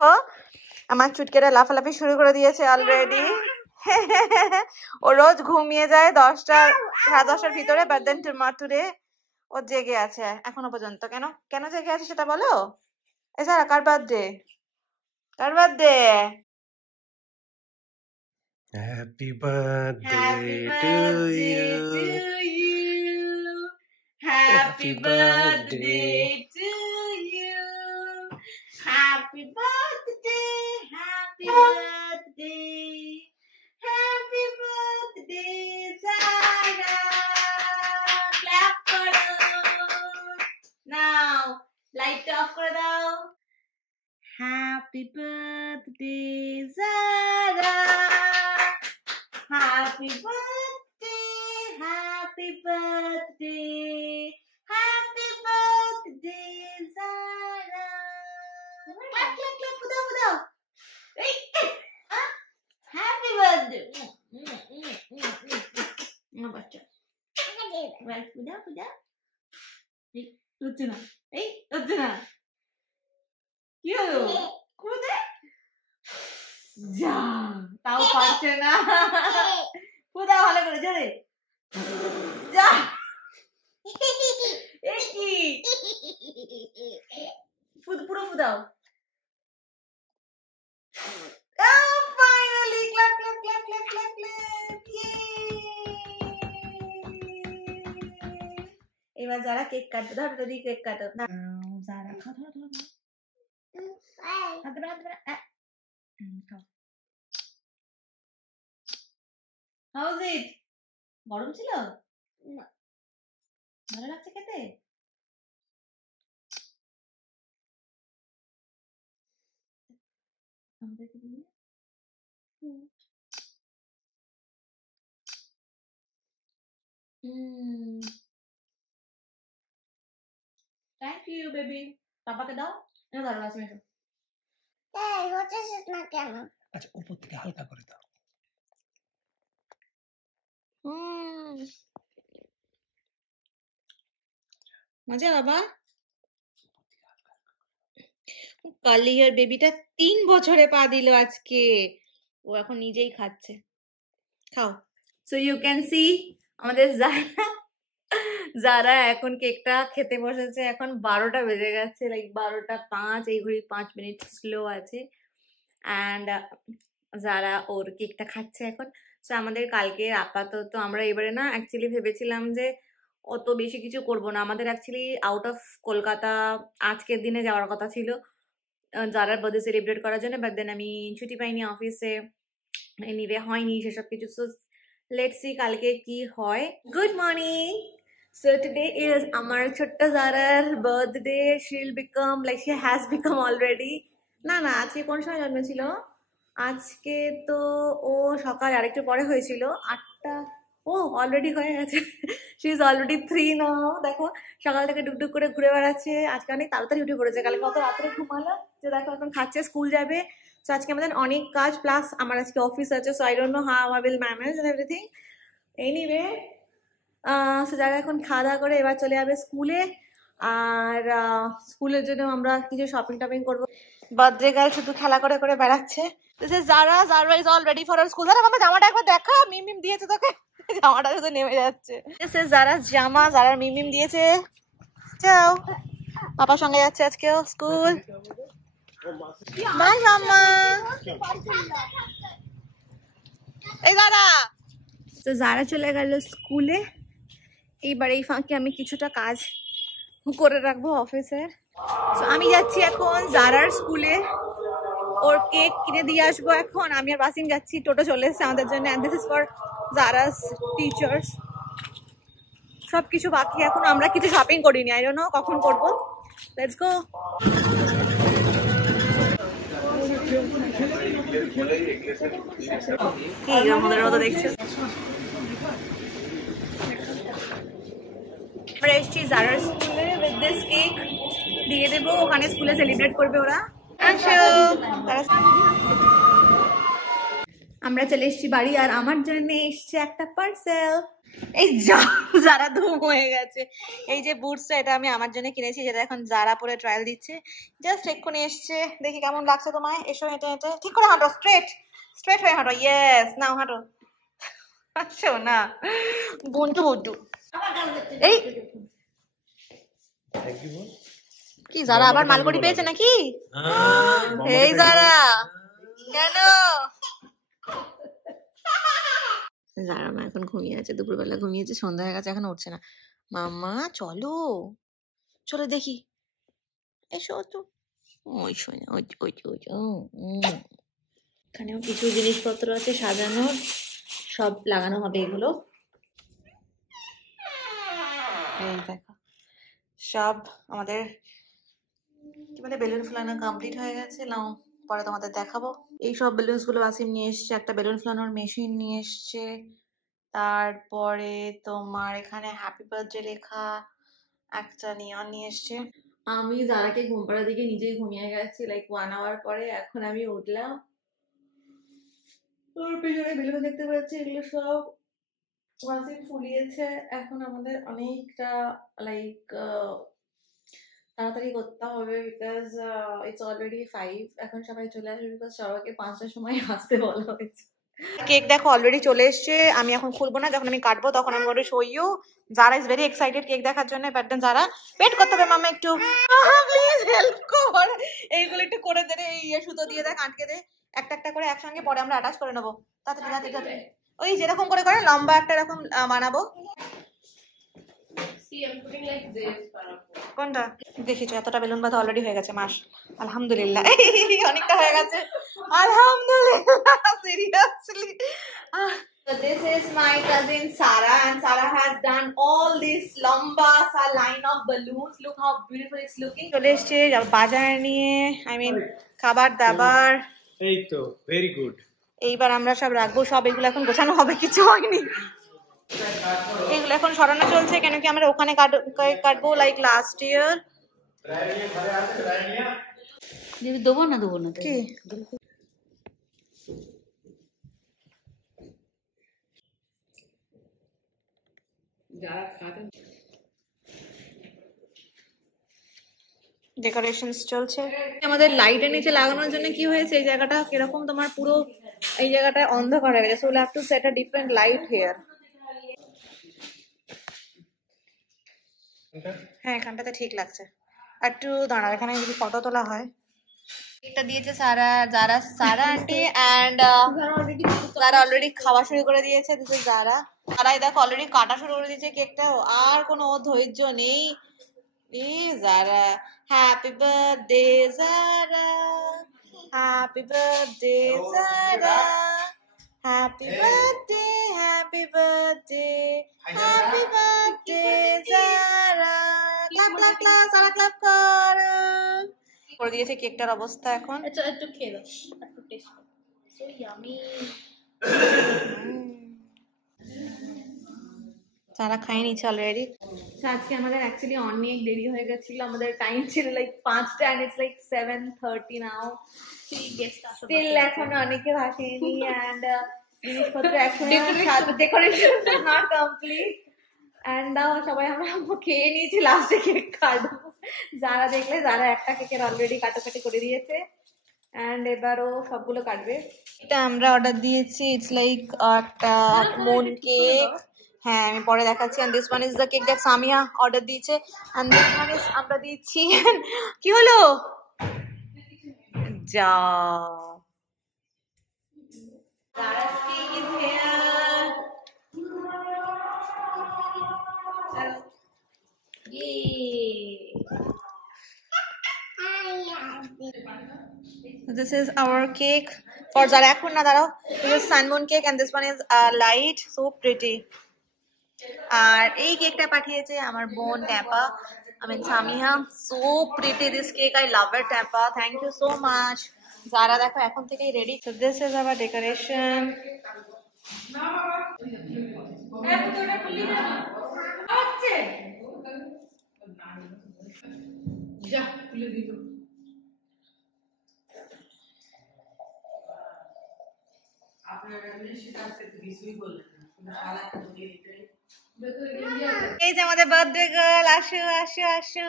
ও আমার চুটকেটা লাফালাফি শুরু করে দিয়েছে অলরেডি। ও রোজ ঘুমিয়ে যায় 10টা 10:30টার ভিতরে, বাট দেন টুডে ও জেগে আছে এখনো পর্যন্ত। কেন কেন জেগে আছে সেটা বলো। এছাড়া কার বার্থডে? কার birthday? Happy birthday to you. Happy birthday to you. Happy birthday, happy birthday, happy birthday, Zara. Clap karo. Now, light off kore dao. Happy birthday, Zara. Happy birthday, happy birthday, happy birthday, Zara. Clap, clap, clap, pudao, pudao. Hey, happy birthday. Na bacha. Well, pudao, pudao. Hey, uttuna. Hey, uttuna. You. Kude. যা তাও পারছে না। ফুদাও ভালো করে জোরে যা। এই কি পুরো ফুদাও। Finally clap clap clap clap clap clap. এবার যারা কেক কাটবে, ধরো যদি কেক কাটো না যারা খাও ধরো ধরো হাতে হাতে খাও। How's it? গরম ছিল? না। ভালো লাগছে খেতে? আমাদেরকে দিবি? Thank you, baby. পাপাকে দাও। এটা ধরো লাস্ট মিনিট। এই হচ্ছে না কেন? আচ্ছা উপর থেকে হালকা করে দাও। মজা বাবা। কালি হেয়ার বেবিটা 3 বছরে পা দিল আজকে। ও এখন নিজেই খাচ্ছে। খাও। সো ইউ ক্যান সি আমাদের যারা এখন কেকটা খেতে বসেছে। এখন 12টা বেজে গেছে, লাইক 12:05। এই ঘড়ি 5 মিনিট স্লো আছে। অ্যান্ড যারা ওর কেকটা খাচ্ছে এখন। সো আমাদের কালকে আপাতত আমরা এবারে না অ্যাকচুয়ালি ভেবেছিলাম যে অত বেশি কিছু করব না। আমাদের অ্যাকচুয়ালি আউট অফ কলকাতা আজকের দিনে যাওয়ার কথা ছিল যারা বার্থডে সেলিব্রেট করার জন্য, বাট দেন আমি ছুটি পাইনি অফিসে, এনিওয়ে হয়নি সেসব কিছু। সো লেটস সি কালকে কি হয়। Good morning. So today is আমার ছোট্ট জারার birthday. She will become like she has become already. না না আজকে কোন সময় জন্মেছিল? আজকে তো ও সকাল আরেকটু পরে হয়েছিল 8টা। ও অলরেডি হয়ে গেছে। শি ইজ অলরেডি 3 নাও। দেখো সকাল থেকে ডুকডুক করে ঘুরে বেড়াচ্ছে। আজকে অনেক তাড়াতাড়ি উঠে পড়েছে, কালকে কত রাত্রে ঘুমালো যে দেখো এখন খাচ্ছে, স্কুল যাবে। সো আজকে আমাদের অনেক কাজ, প্লাস আমার আজকে অফিস আছে। So I don't know how I will manage and everything. Anyway so যারা এখন খাওয়া দাওয়া করে এবার চলে যাবে স্কুলে। আর স্কুলের জন্য আমরা কিছু শপিং টপিং করবো। বার্থডে গার্ল শুধু খেলা করে করে বেড়াচ্ছে। This is Zara. Zara is all ready for her school. Zara, মামা জামাটা একবার দেখা। মিম দিয়েছে তোকে। জামাটা শুধু নেমে যাচ্ছে। This is Zara's জামা। Zaraর মিম দিয়েছে। যাও। পাপার সঙ্গে যাচ্ছে আজকেও স্কুল। বাই মামা। এই Zara। তো Zara চলে গেল স্কুলে। এইবার এই ফাঁকে আমি কিছুটা কাজ করে রাখবো অফিসের। তো আমি যাচ্ছি এখন Zaraর স্কুলে। ওর কেক কিনে দিয়ে আসবো এখন। আমি আর বাসিম যাচ্ছি, টোটো চলে এসেছে আমাদের জন্য। And this is for Zara's teachers. সবকিছু বাকি, এখন আমরা কিছু শপিং করিনি, আই ডোন্ট নো কখন করবো। Let's go. কি আমাদের মতো দেখছো? আমরা এসেছি Zara's স্কুলে উইথ দিস কেক। দিয়ে দেবো, ওখানে স্কুলে সেলিব্রেট করবে ওরা। আমরা চলে এসেছি বাড়ি, আর আমার জন্য এসছে একটা পার্সেল। এই যারা ধুম হয়ে গেছে। এই যে বুটসটা, এটা আমি আমার জন্য কিনেছি, যেটা এখন যারা পরে ট্রায়াল দিচ্ছে। জাস্ট এক্ষুনি এসছে, দেখি কেমন লাগছে তোমায়। এসো হেঁটে হেঁটে, ঠিক করে হাঁটো, স্ট্রেট স্ট্রেট হয়ে হাঁটো। ইয়েস, নাও হাঁটো। আসো না বন্টু বন্টু। এই কি যারা আবার মালকড়ি পেয়েছে নাকি? এই যারা কেন? যারা মা এখন ঘুমিয়ে আছে, দুপুরবেলা ঘুমিয়েছে, সন্ধ্যা হয়ে গেছে, এখন উঠছে না। মাম্মা চলো, চলো দেখি, এসো তো। ওই শোনে, ওই ওই ওই এখানেও কিছু জিনিসপত্র আছে সাজানোর, সব লাগানো হবে এগুলো। এই দেখো, সব আমাদের কি বলে বেলুন ফুলানো কমপ্লিট হয়ে গেছে। নাও পরে তোমাদের দেখাবো। এই সব বেলুনস গুলো ওয়াসিম নিয়ে এসছে, একটা বেলুন ফুলানোর মেশিন নিয়ে এসছে, তারপরে তোমার এখানে হ্যাপি বার্থডে লেখা একটা নিয়ন নিয়ে এসছে। আমি যারাকে ঘুম পাড়ার দিকে নিজেই ঘুমিয়ে গেছি লাইক 1 আওয়ার পরে। এখন আমি উঠলাম, ওর পেছনে বেলুন দেখতে পাচ্ছি, এগুলো সব ওয়াসিম ফুলিয়েছে। এখন আমাদের অনেকটা লাইক তাড়াতাড়ি করতে হবে, বিকজ ইটস অলরেডি 5। এখন সবাই চলে আসবে, বিকজ সবাইকে 5টার সময় আসতে বলা হয়েছে। কেক দেখো অলরেডি চলে এসছে, আমি এখন খুলবো না, যখন আমি কাটবো তখন আমি ওটা শো ইউ। যারা ইজ ভেরি এক্সাইটেড কেক দেখার জন্য, বাট দেন যারা ওয়েট করতে হবে। মামা একটু প্লিজ হেল্প কর, এইগুলো একটু করে দে রে, এই সুতো দিয়ে দেখ, আটকে দে একটা একটা করে একসঙ্গে, পরে আমরা অ্যাটাচ করে নেবো। তাড়াতাড়ি তাড়াতাড়ি তাড়াতাড়ি, ওই যেরকম করে করে লম্বা একটা এরকম বানাবো। কোনটা দেখিছো? এতটা বেলুন বাঁধা অলরেডি হয়ে গেছে মাস, আলহামদুলিল্লাহ। অনেকটা হয়ে গেছে, আলহামদুলিল্লাহ, seriously. So this is my cousin Sarah, and Sarah has done all this lamba sa line of balloons. Look how beautiful it's looking. চলে এসছে বাজার নিয়ে, I mean খাবার দাবার। এই তো ভেরি গুড। এইবার আমরা সব রাখবো, সব এগুলো এখন গোছানো হবে, কিছু হয়নি। এগুলো এখন সরানো চলছে, কেন কি আমরা ওখানে কাটবো লাইক লাস্ট ইয়ার। দেবো না দেবো না কি ডেকোরেশনস চলছে আমাদের। লাইটের নিচে লাগানোর জন্য কি হয়েছে, এই জায়গাটা কিরকম তোমার পুরো এই জায়গাটা অন্ধকার হয়ে গেছে, so will have to set a different light here. হ্যাঁ এখানটাতে ঠিক লাগছে। আর একটু দাঁড়াও, এখানে যদি ফটো তোলা হয়। এটা দিয়েছে সারা, যারা সারা আন্টি, অ্যান্ড যারা অলরেডি খাওয়া শুরু করে দিয়েছে। দিস ইজ যারা। তারাই দেখো অলরেডি কাটা শুরু করে দিয়েছে কেকটা, আর কোনো ধৈর্য নেই। যারা হ্যাপি বার্থডে যারা, হ্যাপি বার্থডে যারা, happy birthday, happy birthday, happy birthday যারা। ক্লাপ ক্লাপ ক্লাপ, সারা ক্লাপ করো। করে দিয়েছে কেকটার অবস্থা এখন। একটু খেয়ে দাও, একটু টেস্ট করো। So yummy. যারা খাই নিচ্ছে অলরেডি। আজকে আমাদের অ্যাকচুয়ালি অনেক দেরি হয়ে গেছিল, আমাদের টাইম ছিল লাইক 5টা, and it's like 7:30 now. Still এখন অনেকে আসেনি, এন্ড জিনিসপত্র এখন ডেকোরেশন নট কমপ্লিট, এন্ড সবাই আমরা খেয়ে নিয়েছি, লাস্টে কেক কাটবো। যারা দেখলে, যারা একটা কেকের অলরেডি কাটাকাটি করে দিয়েছে, এন্ড এবারও সবগুলো কাটবে। এটা আমরা অর্ডার দিয়েছি, ইটস লাইক একটা মুন কেক। হ্যাঁ আমি পরে দেখাচ্ছি। And this one is the cake that Samia order দিয়েছে, এন্ড দিস ওয়ান ইজ আমরা দিচ্ছি। কি হলো যা, Zara's cake is here. Yay! This is our cake for Zara. Ekun na darao. This is sun moon cake, and this one is light, so pretty. আর এই কেকটা পাঠিয়েছে আমার বোন ট্যাপা, I mean Samia. so pretty this cake, I love it Tapa, thank you so much. যারা দেখো এখন থেকেই ready. so this is our decoration. এই যে আমাদের বার্থডে গার্ল, আসো আসো আসো।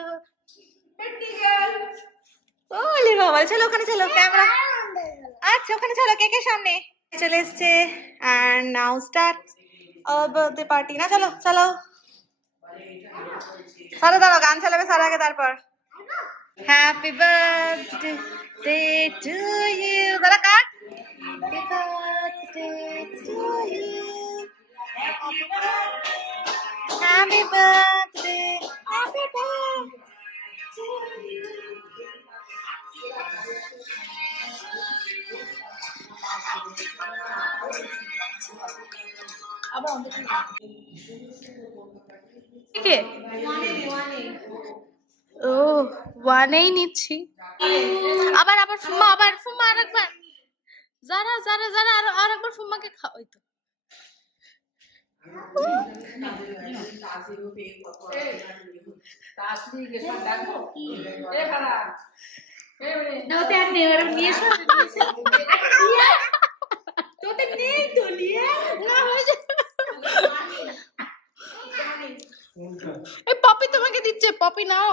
ওলে বাবা, চলো ওখানে, চলো ক্যামেরা, আচ্ছা ওখানে চলো, কেকের সামনে চলে এসছে। And now start our birthday party. না চলো চলো, সারা দাঁড়াও, গান চালাবে সারা আগে, তারপর হ্যাপি বার্থডে টু ইউ। দাঁড়া cut. Happy birthday to you, happy birthday, happy birthday to you. ও ওয়ানেই নিচ্ছি। আবার আবার ফুম্মা, আবার ফুম্মা, আরেকবার যারা যারা যারা আরেকবার ফুম্মাকে খাওয়াই তো। পপি তোমাকে দিচ্ছে, পপি নাও,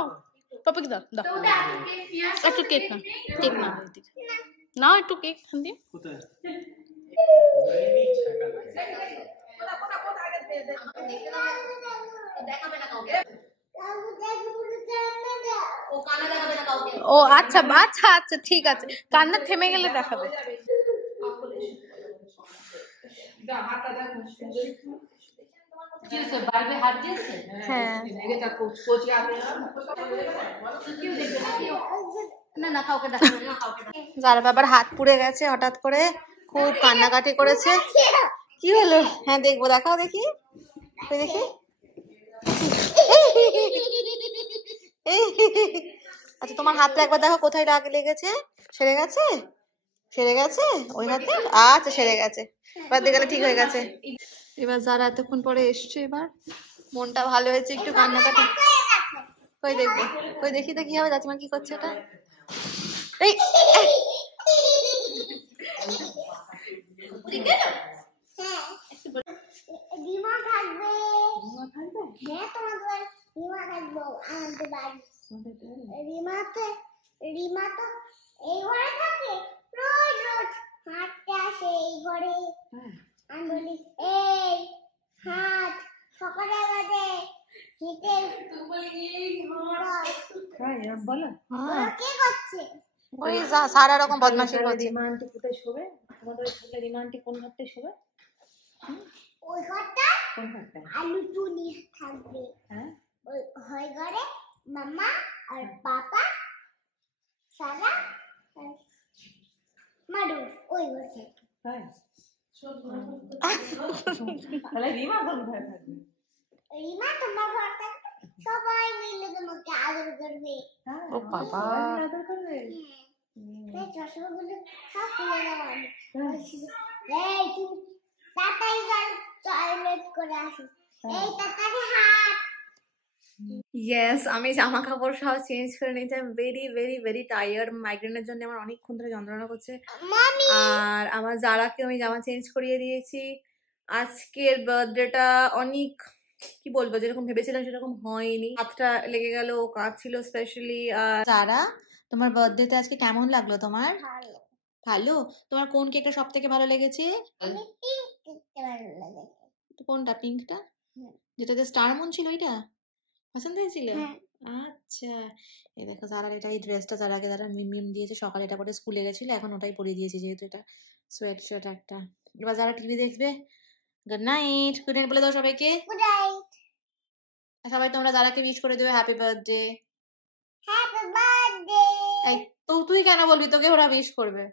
পপিকে দাও, দাও একটু কেক নাও, কেক নাও, নাও একটু কেক খান দিয়ে। কোথায়? ও আচ্ছা আচ্ছা আচ্ছা, ঠিক আছে, কান্না থেমে গেলে দেখাবে। হ্যাঁ যারা বাবার হাত পুড়ে গেছে হঠাৎ করে, খুব কান্নাকাটি করেছে। কি হলো? হ্যাঁ দেখবো, দেখাও দেখি, দেখি। আচ্ছা তোমার হাতটা একবার দেখো, কোথায় রাগ লেগেছে? সেরে গেছে? সেরে গেছে ওই হাতে? আচ্ছা সেরে গেছে, এবার দেখলে ঠিক হয়ে গেছে। এবার যারা এতক্ষণ পরে এসছে, এবার মনটা ভালো হয়েছে, একটু কান্নাকাটি। কই দেখবো, কই দেখি তো কি হবে। চাচিমা কি করছে এটা? এই রিমা তো এই ঘরে থাকে, রোজ রোজ হাঁটতে আসে এই ঘরে। আমি বলি এই হাত সকালে বাজে হিতে বলো কে করছে? ওই সারা রকম বদমাশি করছে। রিমান্টি কোথায় শোবে? তোমাদের ছেলে রিমান্টি কোন ঘরতে শোবে? ওই ঘরটা কোন ঘরটা? আলু টুনি থাকবে। হ্যাঁ ওই হয় ঘরে মামা আর পাপা সারা মাডু ওই ঘরে। তাই? তাহলে রিমা কোন ঘরে থাকবে? রিমা তোমার ঘর থাকবে, সবাই মিলে তোমাকে আদর করবে। ও বাবা, আদর করবে? এই চশমাগুলো সব খুলে দেওয়া হবে। এই তুই তাড়াতাড়ি টয়লেট করে আসো, এই তাড়াতাড়ি হাত। ইয়েস, আমি জামা কাপড় সব চেঞ্জ করে নিয়েছি। I am very very very tired. মাইগ্রেনের জন্য আমার অনেকক্ষণ ধরে যন্ত্রণা করছে। আর আমার যারাকে আমি জামা চেঞ্জ করিয়ে দিয়েছি। আজকের বার্থডেটা অনেক, কি বলবো, যেরকম ভেবেছিলাম সেরকম হয়নি। হাতটা লেগে গেল, কাঁদছিল স্পেশালি। আর যারা, তোমার বার্থডেতে আজকে কেমন লাগলো তোমার? ভালো, ভালো। তোমার কোন কেকটা সব থেকে ভালো লেগেছে? আমি পিঙ্ক দেখতে ভালো লাগে। কোনটা? পিঙ্কটা, হুম। যেটাতে স্টার মুন ছিল, ওইটা পছন্দ হয়েছিল? হ্যাঁ। আচ্ছা, এই দেখো যারা এটা, এই ড্রেসটা যারা আগে যারা মিম দিয়েছে, সকালে এটা পরে স্কুলে গেছিল, এখন ওটাই পরিয়ে দিয়েছি, যেহেতু এটা সোয়েট শার্ট একটা। এবার যারা টিভি দেখবে, গুড নাইট। গুড নাইট বলে দাও সবাইকে। গুড নাইট, সবাই তোমরা যারাকে উইশ করে দেবে হ্যাপি বার্থডে। Happy birthday. তুই কেন বলবি? তোকে ওরা উইশ করবে।